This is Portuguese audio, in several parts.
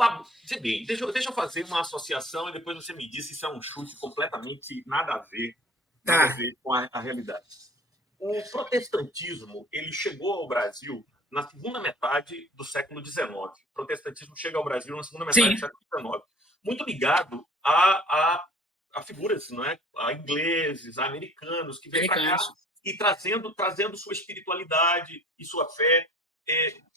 Pablo, bem, deixa eu fazer uma associação e depois você me diz se isso é um chute completamente nada a Tá. ver com a realidade. O protestantismo ele chegou ao Brasil na segunda metade do século XIX. O protestantismo chega ao Brasil na segunda metade Sim, do século XIX, muito ligado a figuras, não é? A ingleses, a americanos que vêm para cá americanos. e trazendo sua espiritualidade e sua fé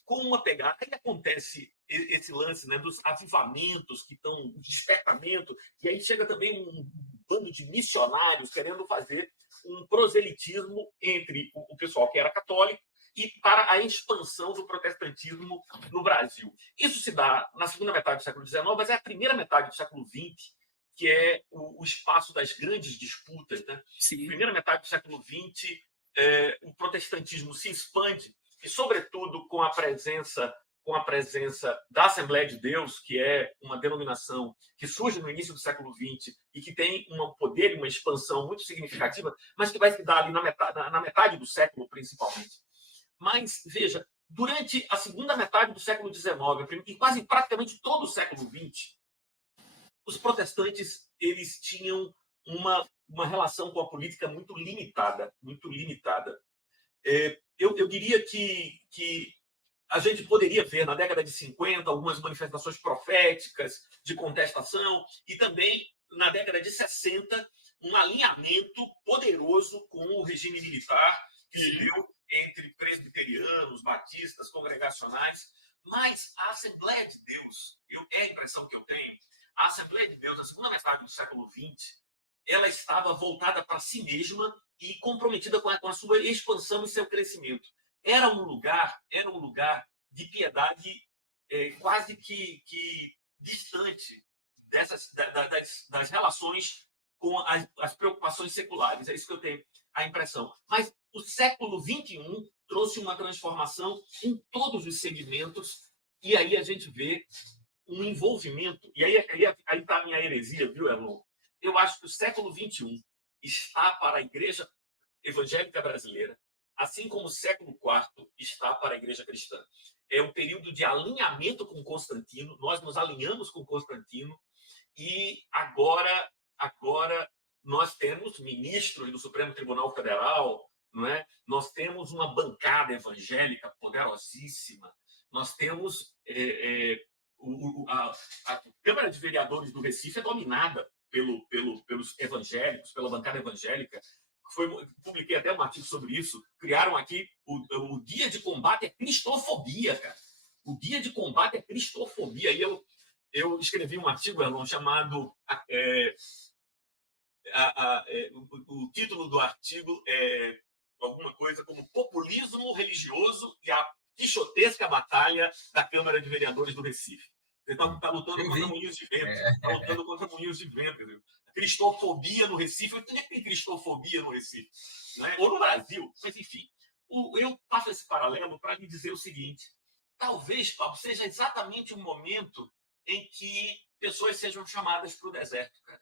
com uma pegada. Aí acontece esse lance, né, dos avivamentos que estão, o despertamento, e aí chega também um bando de missionários querendo fazer um proselitismo entre o pessoal que era católico e para a expansão do protestantismo no Brasil. Isso se dá na segunda metade do século XIX, mas é a primeira metade do século XX, que é o espaço das grandes disputas. Né? Sim. Primeira metade do século XX, o protestantismo se expande, e, sobretudo, com a presença da Assembleia de Deus, que é uma denominação que surge no início do século XX e que tem um poder e uma expansão muito significativa, mas que vai se dar ali na metade do século, principalmente. Mas, veja, durante a segunda metade do século XIX e quase praticamente todo o século XX, os protestantes eles tinham uma relação com a política muito limitada, muito limitada. Eu diria que a gente poderia ver na década de 50 algumas manifestações proféticas de contestação e também na década de 60 um alinhamento poderoso com o regime militar que se deu entre presbiterianos, batistas, congregacionais, mas a Assembleia de Deus, é a impressão que eu tenho, a Assembleia de Deus na segunda metade do século XX, ela estava voltada para si mesma e comprometida com a sua expansão e seu crescimento. Era um lugar de piedade quase que distante das relações com as preocupações seculares. É isso que eu tenho a impressão. Mas o século XXI trouxe uma transformação em todos os segmentos e aí a gente vê um envolvimento. E aí está a minha heresia, viu, Erlon? Eu acho que o século XXI está para a Igreja Evangélica Brasileira, assim como o século IV está para a Igreja Cristã. É um período de alinhamento com Constantino, nós nos alinhamos com Constantino, e agora nós temos ministros do Supremo Tribunal Federal, não é? Nós temos uma bancada evangélica poderosíssima, nós temos a Câmara de Vereadores do Recife é dominada pelos evangélicos, pela bancada evangélica. Publiquei até um artigo sobre isso. Criaram aqui o Dia de Combate à Cristofobia, cara. O Dia de Combate à Cristofobia. E eu escrevi um artigo, Erlon, chamado... o título do artigo é alguma coisa como Populismo Religioso e a Quixotesca Batalha da Câmara de Vereadores do Recife. Você está lutando contra moinhos de vento. Está lutando contra moinhos de vento. Entendeu? Cristofobia no Recife. Onde é que tem cristofobia no Recife? Né? Ou no Brasil. Mas, enfim, eu faço esse paralelo para lhe dizer o seguinte. Talvez, Pablo, seja exatamente o momento em que pessoas sejam chamadas para o deserto, cara.